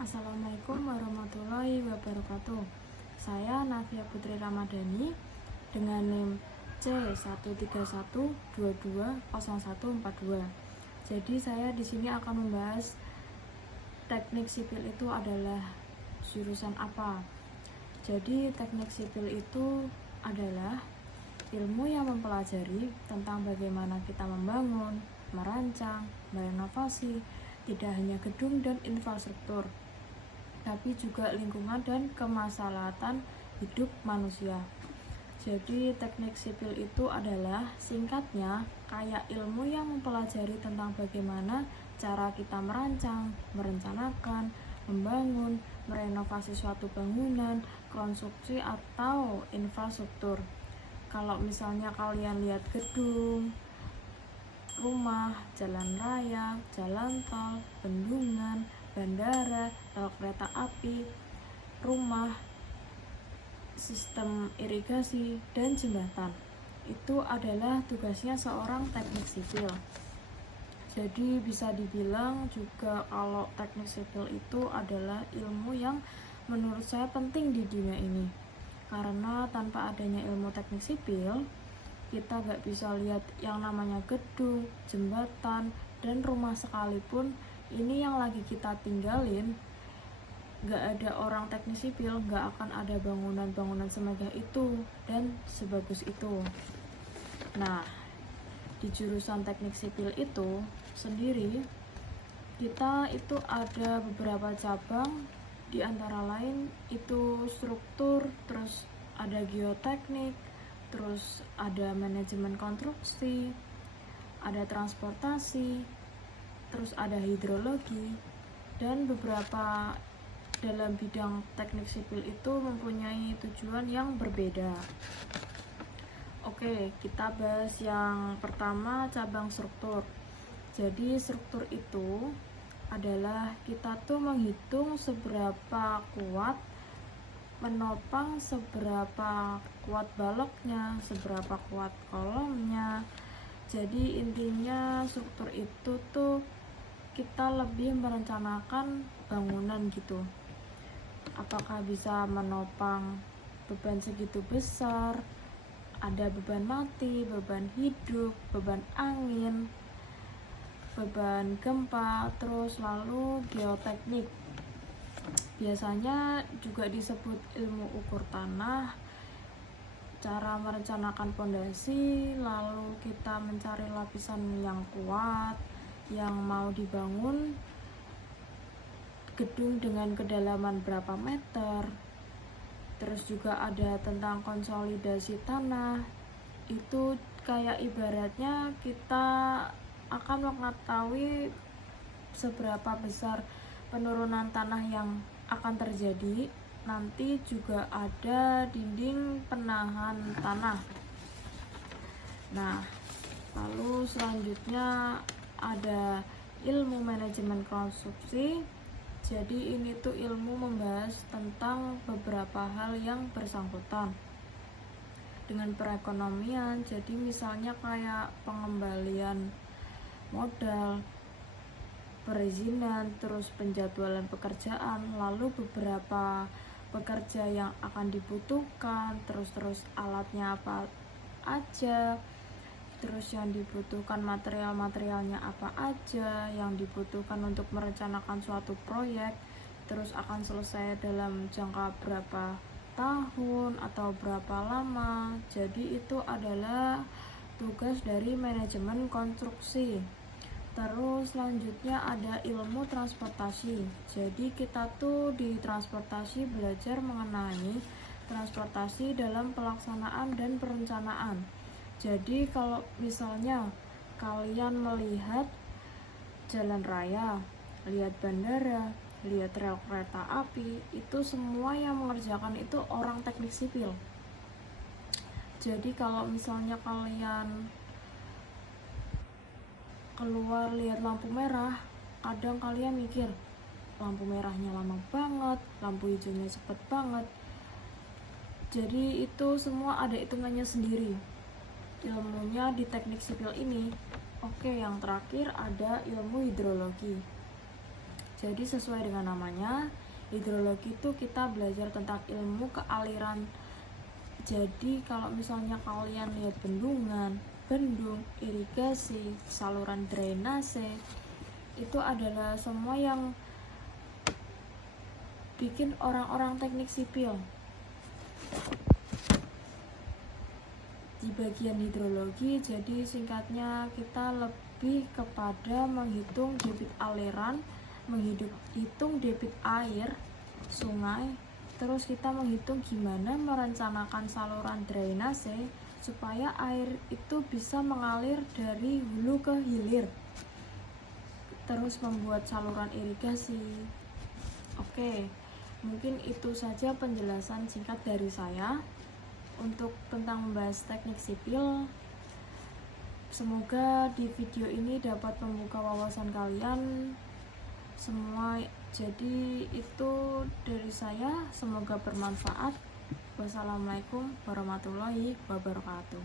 Assalamualaikum warahmatullahi wabarakatuh. Saya Navia Putri Ramadhani dengan NIM C131220142. Jadi saya di sini akan membahas teknik sipil itu adalah jurusan apa. Jadi teknik sipil itu adalah ilmu yang mempelajari tentang bagaimana kita membangun, merancang, berinovasi, tidak hanya gedung dan infrastruktur, tapi juga lingkungan dan kemaslahatan hidup manusia. Jadi teknik sipil itu adalah singkatnya kayak ilmu yang mempelajari tentang bagaimana cara kita merancang, merencanakan, membangun, merenovasi suatu bangunan, konstruksi atau infrastruktur. Kalau misalnya kalian lihat gedung, rumah, jalan raya, jalan tol, bendungan, bandara, rel kereta api, rumah, sistem irigasi, dan jembatan. Itu adalah tugasnya seorang teknik sipil. Jadi bisa dibilang juga kalau teknik sipil itu adalah ilmu yang menurut saya penting di dunia ini. Karena tanpa adanya ilmu teknik sipil, kita gak bisa lihat yang namanya gedung, jembatan, dan rumah sekalipun. Ini yang lagi kita tinggalin, gak ada orang teknik sipil, gak akan ada bangunan-bangunan semegah itu dan sebagus itu. Nah, di jurusan teknik sipil itu sendiri, kita itu ada beberapa cabang, di antara lain itu struktur, terus ada geoteknik, terus ada manajemen konstruksi, ada transportasi, terus ada hidrologi, dan beberapa dalam bidang teknik sipil itu mempunyai tujuan yang berbeda. Oke, kita bahas yang pertama, cabang struktur. Jadi struktur itu adalah kita tuh menghitung seberapa kuat menopang, seberapa kuat baloknya, seberapa kuat kolomnya. Jadi intinya struktur itu tuh kita lebih merencanakan bangunan gitu. Apakah bisa menopang beban segitu besar, ada beban mati, beban hidup, beban angin, beban gempa, terus lalu geoteknik. Biasanya juga disebut ilmu ukur tanah, cara merencanakan pondasi, lalu kita mencari lapisan yang kuat, yang mau dibangun gedung dengan kedalaman berapa meter. Terus juga ada tentang konsolidasi tanah. Itu kayak ibaratnya kita akan mengetahui seberapa besar penurunan tanah yang akan terjadi. Nanti juga ada dinding penahan tanah. Nah, lalu selanjutnya ada ilmu manajemen konstruksi. Jadi ini tuh ilmu membahas tentang beberapa hal yang bersangkutan dengan perekonomian. Jadi misalnya kayak pengembalian modal, perizinan, terus penjadwalan pekerjaan, lalu beberapa pekerja yang akan dibutuhkan, terus alatnya apa aja, terus yang dibutuhkan materialnya apa aja, yang dibutuhkan untuk merencanakan suatu proyek, terus akan selesai dalam jangka berapa tahun atau berapa lama. Jadi itu adalah tugas dari manajemen konstruksi. Terus selanjutnya ada ilmu transportasi. Jadi kita tuh di transportasi belajar mengenai transportasi dalam pelaksanaan dan perencanaan. Jadi kalau misalnya kalian melihat jalan raya, lihat bandara, lihat rel kereta api, itu semua yang mengerjakan itu orang teknik sipil. Jadi kalau misalnya kalian keluar lihat lampu merah, kadang kalian mikir lampu merahnya lama banget, lampu hijaunya cepet banget. Jadi itu semua ada hitungannya sendiri ilmunya di teknik sipil ini. Oke, yang terakhir ada ilmu hidrologi. Jadi sesuai dengan namanya, Hidrologi itu kita belajar tentang ilmu kealiran. Jadi kalau misalnya kalian lihat bendungan, bendung, irigasi, saluran drainase, itu adalah semua yang bikin orang-orang teknik sipil. Di bagian hidrologi, jadi singkatnya kita lebih kepada menghitung debit aliran, menghitung debit air, sungai, terus kita menghitung gimana merencanakan saluran drainase supaya air itu bisa mengalir dari hulu ke hilir, terus membuat saluran irigasi. Oke, mungkin itu saja penjelasan singkat dari saya untuk tentang membahas teknik sipil. Semoga di video ini dapat membuka wawasan kalian semua. Jadi itu dari saya, semoga bermanfaat. Wassalamualaikum warahmatullahi wabarakatuh.